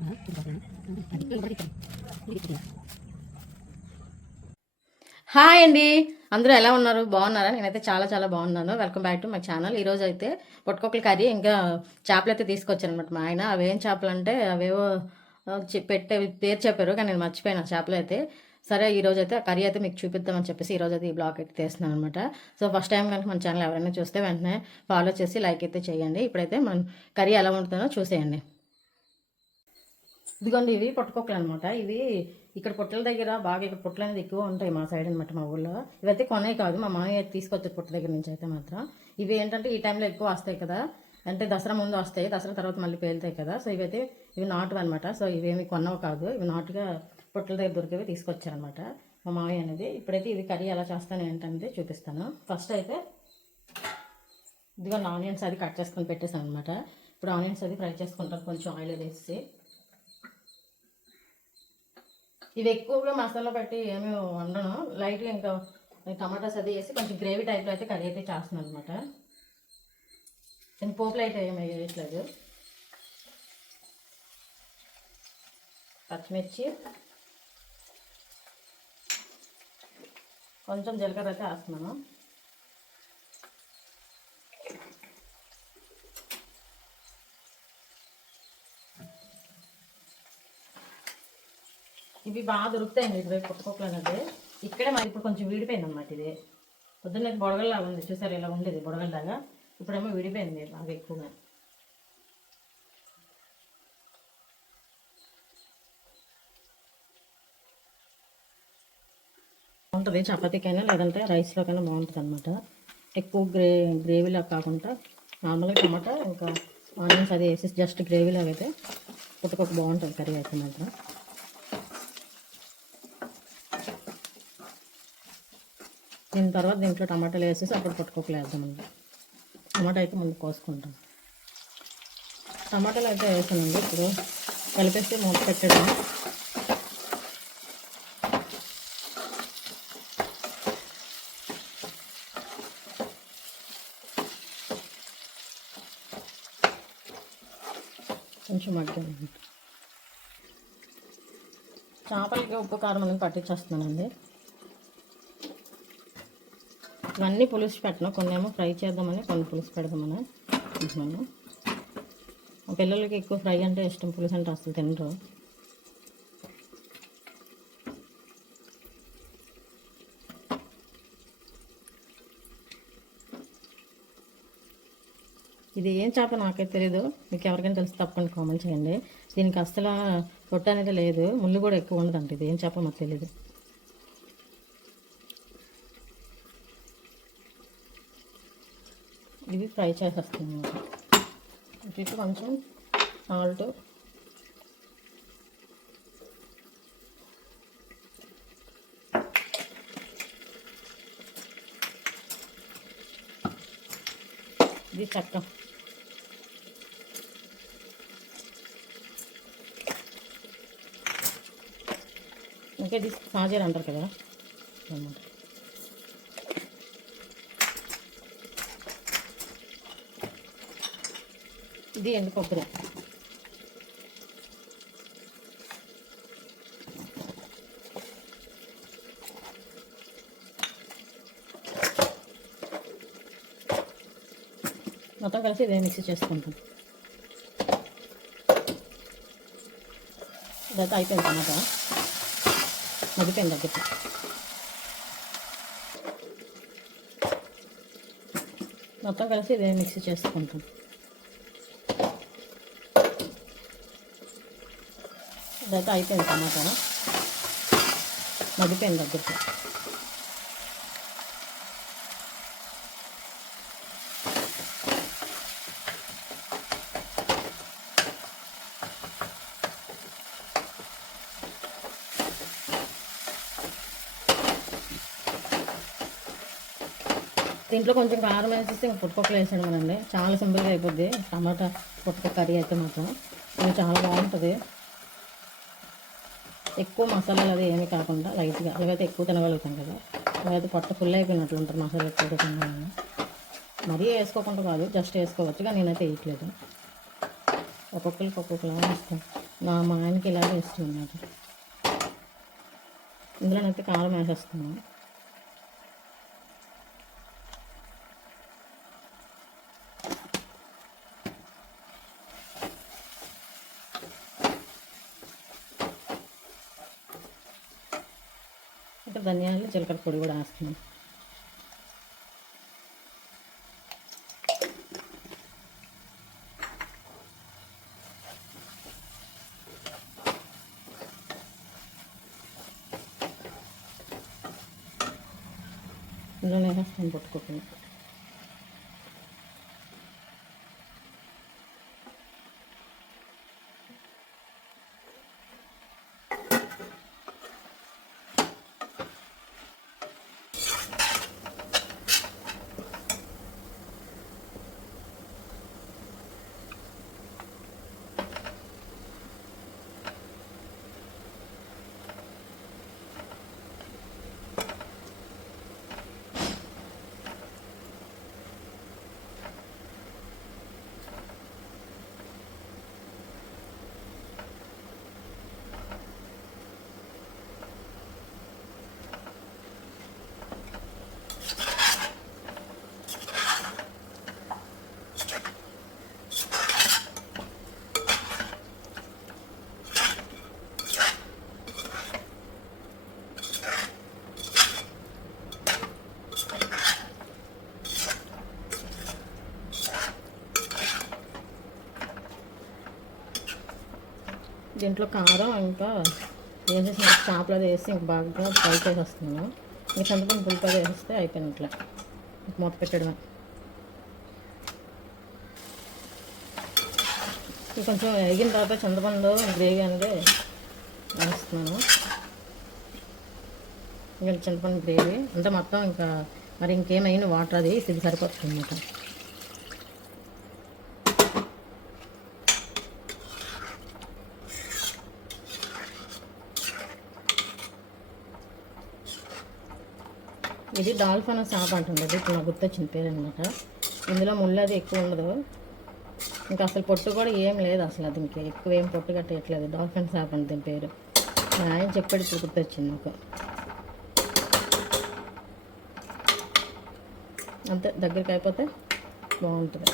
Hi అండి, అందరూ ఎలా ఉన్నారు? బాగున్నారా? నేనైతే చాలా చాలా బాగున్నాను. Welcome back to my channel. ఈరోజు అయితే పొట్టకొక్కల కర్రీ ఇంకా చేపలు అయితే తీసుకొచ్చారనమాట మా ఆయన. అవేం చేపలు అంటే అవేవో పెట్టే పేరు చెప్పారు, కానీ నేను మర్చిపోయాను చేపలు అయితే. సరే, ఈరోజు అయితే ఆ కర్రీ అయితే మీకు చూపిద్దామని చెప్పేసి ఈరోజు అయితే ఈ బ్లాగ్ అయితే తీస్తున్నాను అనమాట. సో ఫస్ట్ టైం కనుక మన ఛానల్ ఎవరైనా చూస్తే వెంటనే ఫాలో చేసి లైక్ అయితే చేయండి. ఇప్పుడైతే మన కర్రీ ఎలా ఉంటుందో చూసేయండి. ఇదిగోండి, ఇవి పొట్టకొక్కలు అనమాట. ఇవి ఇక్కడ పుట్టల దగ్గర బాగా, ఇక్కడ పుట్టలు అనేది ఎక్కువ ఉంటాయి మా సైడ్ అనమాట, మా ఊళ్ళో. ఇవైతే కొనే కాదు, మా మామయ్య తీసుకొచ్చే పుట్ట దగ్గర నుంచి అయితే మాత్రం. ఇవి ఏంటంటే ఈ టైంలో ఎక్కువ వస్తాయి కదా, అంటే దసరా ముందు వస్తాయి, దసరా తర్వాత మళ్ళీ పేలుతాయి కదా. సో ఇవి నాటు అనమాట. సో ఇవేమి కొన్నవి కాదు, ఇవి నాటుగా పుట్టల దగ్గర దొరికేవి తీసుకొచ్చారనమాట మా మామయ్య అనేది. ఇప్పుడైతే ఇది కర్రీ ఎలా చేస్తాను ఏంటనేది చూపిస్తాను. ఫస్ట్ అయితే ఇదిగో ఆనియన్స్ అది కట్ చేసుకొని పెట్టేసాను అనమాట. ఇప్పుడు ఆనియన్స్ అది ఫ్రై చేసుకుంటాను కొంచెం ఆయిల్ వేసి. ఇది ఎక్కువగా మసాలా పెట్టి ఏమీ వండను, లైట్గా ఇంకా టమాటాస్ అది వేసి కొంచెం గ్రేవీ టైప్లో అయితే కర్రీ అయితే చేస్తున్నాను అనమాట. నేను పోపులు అయితే ఏమి వేయట్లేదు. పచ్చిమిర్చి, కొంచెం జీలకర్ర అయితే వేస్తున్నాను. ఇవి బాగా దొరుకుతాయండి ఇటువైపు పుట్టకొక్కలు అనేది. ఇక్కడే మరి ఇప్పుడు కొంచెం విడిపోయింది అనమాట. ఇది పొద్దున్న బొడగల్లాగా ఉంది, చూసారు ఇలా ఉండేది బొడగల్లాగా, ఇప్పుడేమో విడిపోయింది బాగా ఎక్కువగా. బాగుంటుంది చపాతీకైనా లేదంటే రైస్లోకైనా బాగుంటుంది అనమాట. ఎక్కువ గ్రేవీలా కాకుండా నార్మల్గా టమాటా ఇంకా ఆనియన్స్ అది వేసి జస్ట్ గ్రేవీలాగా అయితే పుట్టకొక్క బాగుంటుంది కర్రీ అయితే మాత్రం. దీని తర్వాత దీంట్లో టమాటాలు వేసేసి అప్పుడు పుట్టకొక్కలు వేద్దామండి. టమాటా అయితే ముందు కోసుకుంటాం. టమాటాలు అయితే వేసానండి. ఇప్పుడు కలిపేసి మూత పెట్టడం. కొంచెం మగ్గింది. చేపలకి ఉప్పు కారం అనేది పట్టించేస్తున్నానండి. ఇవన్నీ పులుసు పెట్టను, కొన్ని ఏమో ఫ్రై చేద్దామని, కొన్ని పులుసు పెడదామని అనుకున్నాను. పిల్లలకి ఎక్కువ ఫ్రై అంటే ఇష్టం, పులుసు అంటే అసలు తినరు. ఇది ఏం చేప నాకైతే తెలీదు, మీకు ఎవరికైనా తెలిసి తప్పకుండా కామెంట్ చేయండి. దీనికి అసలు పొట్టు అనేది లేదు, ముళ్ళు కూడా ఎక్కువ ఉండదంట. ఇది ఏం చేప మాకు తెలీదు. ఇది ఫ్రై చేసేస్తాను. ఇటు కొంచెం సాల్ట్, ఇది చక్క, ఇంకా ఇది సాజీర అంటారు కదా అన్నమాట. ఇది ఎండు కొబ్బరి, మొత్తం కలిసి ఇదే మిక్సీ చేసుకుంటాం. ఇదైతే అయిపోయింది, టమాటా మగ్గిపోయింది దగ్గర. మొత్తం కలిసి ఇదే మిక్సీ చేసుకుంటాం. ఇదైతే అయిపోయింది, టమాటా మగ్గిపోయింది దగ్గరికి. దీంట్లో కొంచెం కారం వేసేసి పుట్టకొక్కలు వేసాడు మనండి, చాలా సింపుల్గా అయిపోద్ది టమాటా పుట్టకొక్క కర్రీ అయితే మాత్రం. ఇది చాలా బాగుంటుంది. ఎక్కువ మసాలాలు అది ఏమీ కాకుండా లైట్గా, అవైతే ఎక్కువ తినగలుగుతాం కదా, అవైతే పొట్ట ఫుల్ అయిపోయినట్లు ఉంటారు మసాలా ఎక్కువగా తినగానే. మరీ వేసుకోకుండా కాదు, జస్ట్ వేసుకోవచ్చు, కానీ నేనైతే వేయట్లేదు. ఒక్కొక్కరికి ఒక్కొక్కలా ఇస్తాను. మా ఆయనకి ఇలాగే ఇష్టం అన్నమాట. ఇందులోనైతే కారం వేసేస్తున్నాను. ఇంకా ధనియాలు జీలకర్ర పొడి కూడా వేస్తున్నాను. ఇందులో వేస్తాను పట్టుకోకుండా. దీంట్లో కారం ఇంకా వేసేసి చేపలు వేసి ఇంక బాగా ఫ్రై చేసేస్తున్నాను. ఇంకా చింతపండు పులిపాయ వేసేస్తే అయిపోయినట్లే. మూత పెట్టడమే. కొంచెం వేగిన తర్వాత చింతపండు గ్రేవీ అనేది వేస్తున్నాను. ఇంకా చింతపండు గ్రేవీ అంటే మొత్తం ఇంకా మరి ఇంకేమైనా వాటర్ అది ఇది సరిపోతుంది అన్నమాట. ఇది డాల్ఫిన్ చేప అంటుంది. అది ఇప్పుడు నాకు గుర్తొచ్చిన పేరు అనమాట. ఇందులో ముళ్ళు అది ఎక్కువ ఉండదు. ఇంకా అసలు పొట్టు కూడా ఏం లేదు అసలు. అది ఇంకా ఎక్కువ ఏం పొట్టు కట్టేయట్లేదు. డాల్ఫిన్ చేప అంటే దీని పేరు. ఆయన చెప్పాడు, ఇప్పుడు గుర్తొచ్చింది నాకు. అంతే, దగ్గరికి అయిపోతే బాగుంటుంది.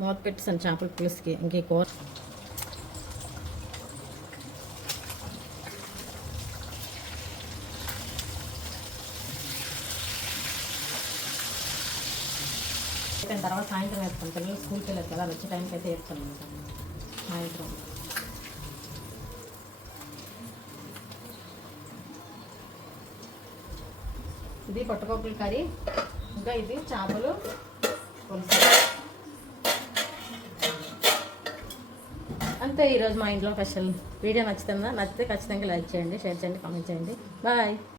మూత పెట్టేసాను చేపల పులుసుకి. ఇంక ఈ కూర తర్వాత సాయంత్రం వేస్తాను. పిల్లలు స్కూల్కి వెళ్ళారు కదా, వచ్చే టైంకి అయితే వేస్తాను అనమాట సాయంత్రం. ఇది పొట్టపప్పుల కర్రీ, ఇంకా ఇది చేపలు పులుసు. అంతే ఈరోజు మా ఇంట్లో స్పెషల్. వీడియో నచ్చుతుందా? నచ్చితే ఖచ్చితంగా లైక్ చేయండి, షేర్ చేయండి, కామెంట్ చేయండి. బాయ్.